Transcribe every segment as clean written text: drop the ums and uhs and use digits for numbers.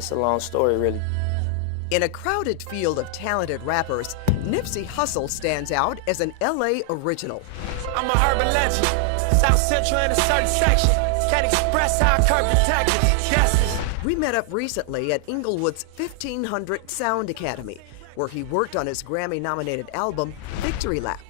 It's a long story, really. In a crowded field of talented rappers, Nipsey Hussle stands out as an LA original. I'm a urban legend, South Central in a certain section. Can't express how I curb detectives, guesses. We met up recently at Inglewood's 1500 Sound Academy, where he worked on his Grammy-nominated album, Victory Lap.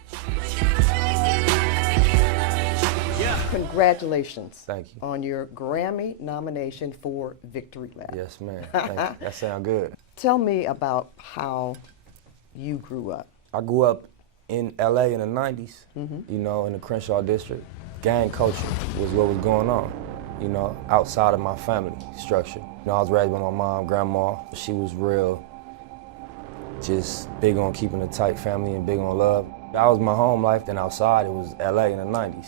Congratulations. Thank you. On your Grammy nomination for Victory Lap. Yes, ma'am. Thank you. That sounds good. Tell me about how you grew up. I grew up in LA in the 90s, you know, in the Crenshaw district. Gang culture was what was going on, you know, outside of my family structure. You know, I was raised by my mom, grandma. She was real, just big on keeping a tight family and big on love. That was my home life, then outside it was LA in the 90s.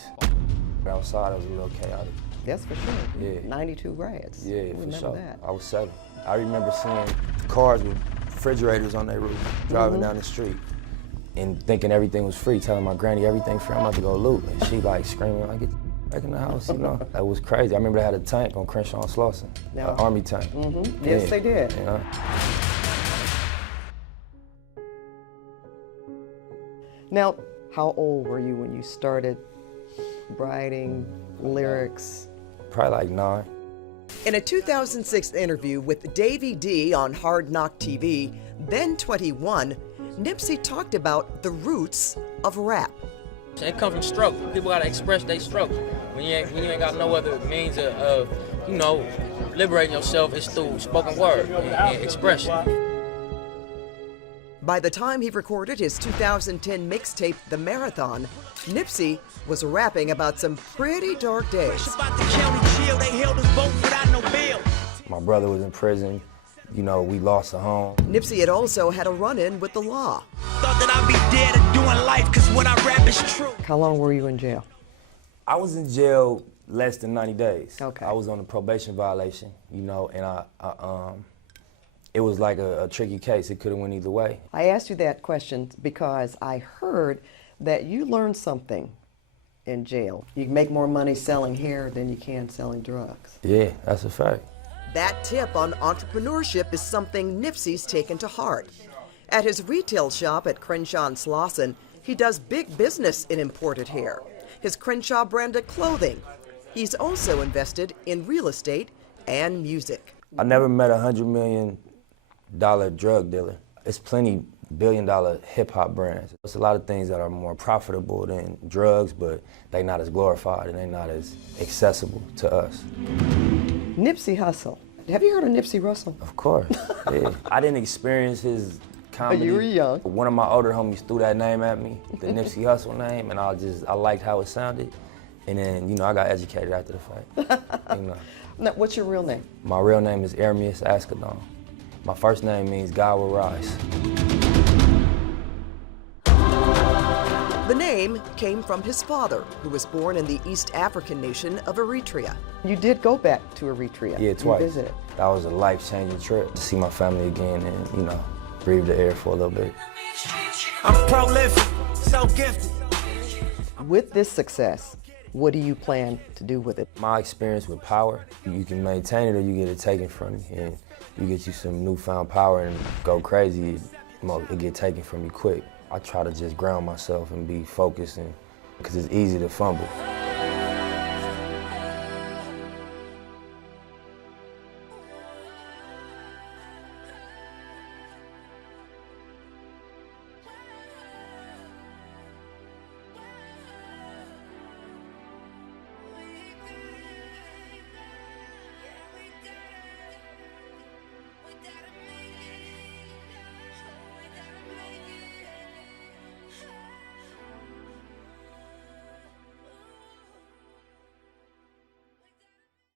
Outside it was a little chaotic. That's for sure. Yeah. 92 grads. Yeah, for sure. That. I was 7. I remember seeing cars with refrigerators on their roof, driving down the street, and thinking everything was free, telling my granny everything free, I'm about to go loot. And she like screaming, like, get back in the house, you know? That was crazy. I remember they had a tank on Crenshaw and Slauson, an army tank. Yes, they did. You know? Now, how old were you when you started writing lyrics? Probably like 9. In a 2006 interview with Davey D on Hard Knock TV, then 21, Nipsey talked about the roots of rap. It comes from struggle. People gotta express their struggle. When you ain't got no other means of you know, liberating yourself, it's through spoken word and expression. By the time he recorded his 2010 mixtape, The Marathon, Nipsey was rapping about some pretty dark days. My brother was in prison. You know, we lost a home. Nipsey had also had a run-in with the law. Thought that I'd be dead and doing life, cause what I rap is true. How long were you in jail? I was in jail less than 90 days. Okay. I was on a probation violation, you know, and it was like a tricky case. It could have went either way. I asked you that question because I heard that you learned something in jail. You make more money selling hair than you can selling drugs. Yeah, that's a fact. That tip on entrepreneurship is something Nipsey's taken to heart. At his retail shop at Crenshaw and Slauson, he does big business in imported hair, his Crenshaw branded clothing. He's also invested in real estate and music. I never met a $100 million drug dealer. It's plenty billion-dollar hip-hop brands. There's a lot of things that are more profitable than drugs, but they're not as glorified and they're not as accessible to us. Nipsey Hussle. Have you heard of Nipsey Russell? Of course, yeah. I didn't experience his comedy. You were young. One of my older homies threw that name at me, the Nipsey Hussle name, and I liked how it sounded. And then, you know, I got educated after the fact, you know. Now, what's your real name? My real name is Ermias Ascadon. My first name means God will rise. The name came from his father, who was born in the East African nation of Eritrea. You did go back to Eritrea. Yeah, twice. You visited. That was a life-changing trip to see my family again and, you know, breathe the air for a little bit. I'm prolific, so gifted. With this success, what do you plan to do with it? My experience with power, you can maintain it or you get it taken from you. And you get you some newfound power and go crazy, it get taken from you quick. I try to just ground myself and be focused, because it's easy to fumble.